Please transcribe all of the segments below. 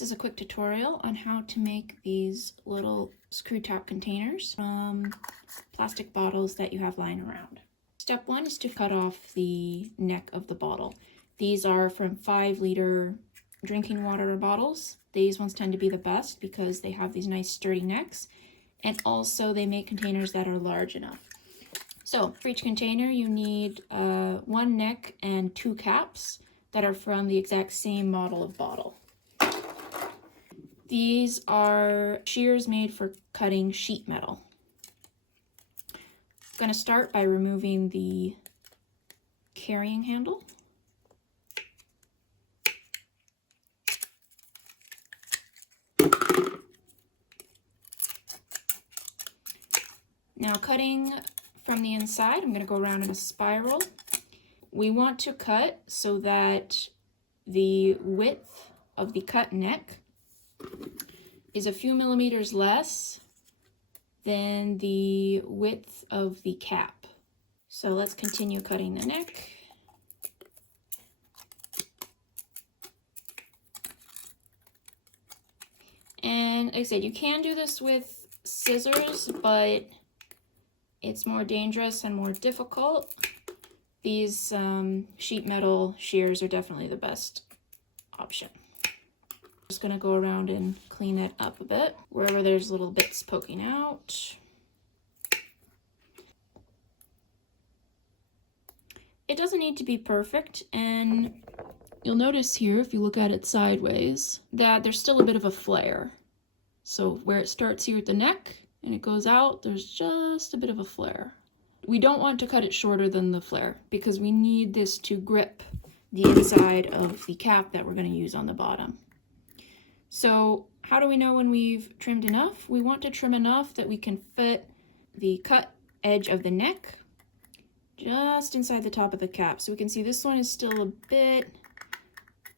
This is a quick tutorial on how to make these little screw top containers from plastic bottles that you have lying around. Step 1 is to cut off the neck of the bottle. These are from 5-liter drinking water bottles. These ones tend to be the best because they have these nice sturdy necks, and also they make containers that are large enough. So for each container you need 1 neck and 2 caps that are from the exact same model of bottle. These are shears made for cutting sheet metal. I'm going to start by removing the carrying handle. Now cutting from the inside, I'm going to go around in a spiral. We want to cut so that the width of the cut neck is a few millimeters less than the width of the cap. So let's continue cutting the neck. And like I said, you can do this with scissors, but it's more dangerous and more difficult. These sheet metal shears are definitely the best option. Just going to go around and clean it up a bit wherever there's little bits poking out. It doesn't need to be perfect, and you'll notice here, if you look at it sideways, that there's still a bit of a flare. So where it starts here at the neck and it goes out, there's just a bit of a flare. We don't want to cut it shorter than the flare because we need this to grip the inside of the cap that we're going to use on the bottom. So how do we know when we've trimmed enough? We want to trim enough that we can fit the cut edge of the neck just inside the top of the cap. So we can see this one is still a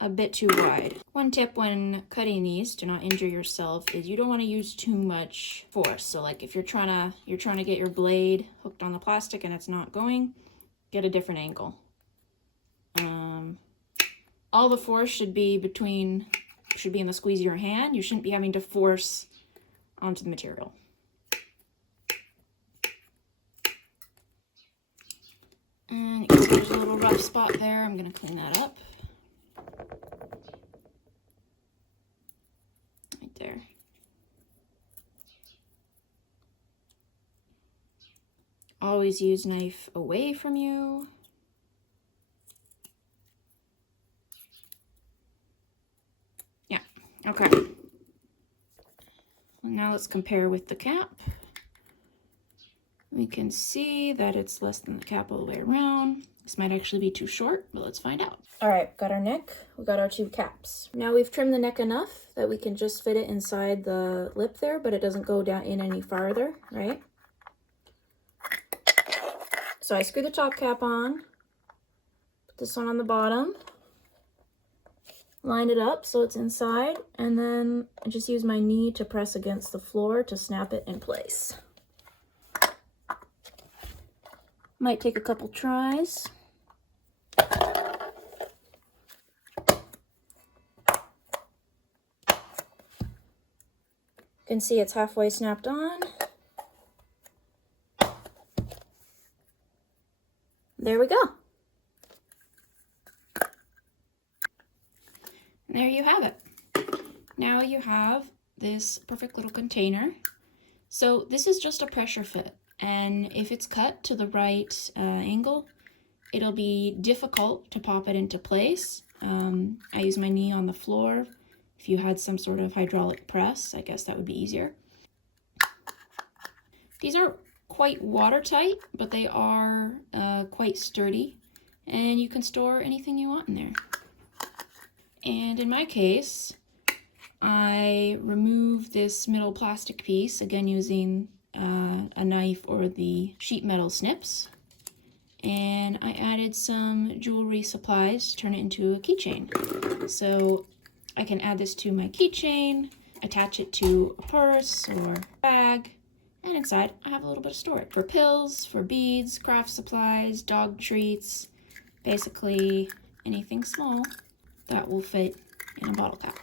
bit too wide. One tip when cutting these to not injure yourself is you don't want to use too much force. So like if you're trying to get your blade hooked on the plastic and it's not going, get a different angle. All the force should be in the squeeze of your hand. You shouldn't be having to force onto the material. And you can see there's a little rough spot there. I'm going to clean that up. Right there. Always use knife away from you. Yeah, okay. Now let's compare with the cap. We can see that it's less than the cap all the way around. This might actually be too short, but let's find out. All right, got our neck, we got our 2 caps. Now we've trimmed the neck enough that we can just fit it inside the lip there, but it doesn't go down in any farther, right? So I screw the top cap on, put this one on the bottom, line it up so it's inside, and then I just use my knee to press against the floor to snap it in place. Might take a couple tries. You can see it's halfway snapped on. There we go. And there you have it. Now you have this perfect little container. So this is just a pressure fit. And if it's cut to the right angle, it'll be difficult to pop it into place. I use my knee on the floor. If you had some sort of hydraulic press, I guess that would be easier. These are quite watertight, but they are quite sturdy, and you can store anything you want in there. And in my case, I removed this middle plastic piece, again using a knife or the sheet metal snips, and I added some jewelry supplies to turn it into a keychain. So I can add this to my keychain, attach it to a purse or bag, and inside I have a little bit of storage for pills, for beads, craft supplies, dog treats, basically anything small that will fit in a bottle cap.